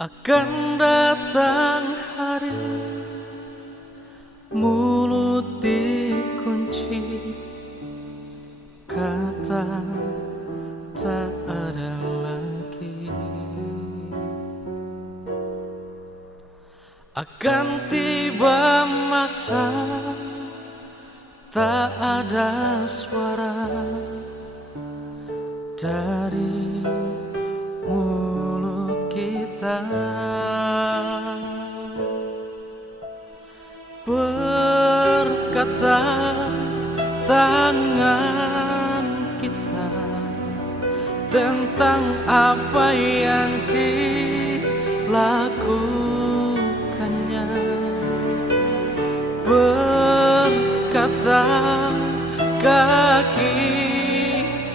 Akan datang hari mulut dikunci, kata tak ada lagi. Akan tiba masa tak ada suara dari mulut kita. Berkata tangan kita tentang apa yang dilakukannya. Berkata kaki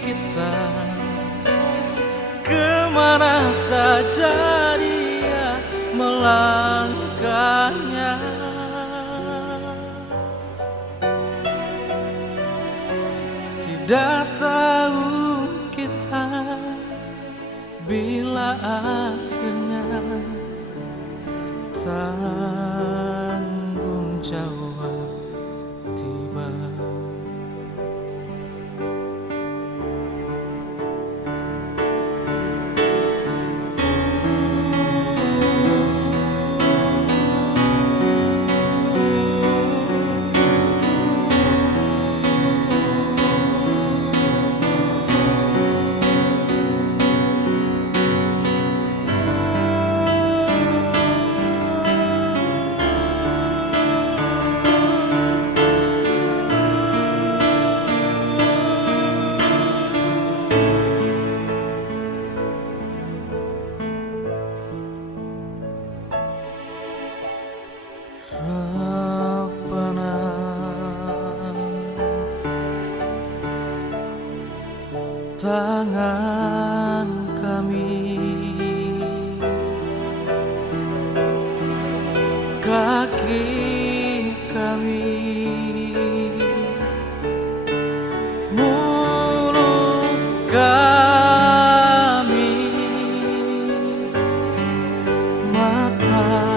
kita kemana saja dia melangkahnya. Tidak tahu kita bila akhirnya tanggung jawab tiba. Rabbana, tangan kami, kaki kami, mulut kami, mata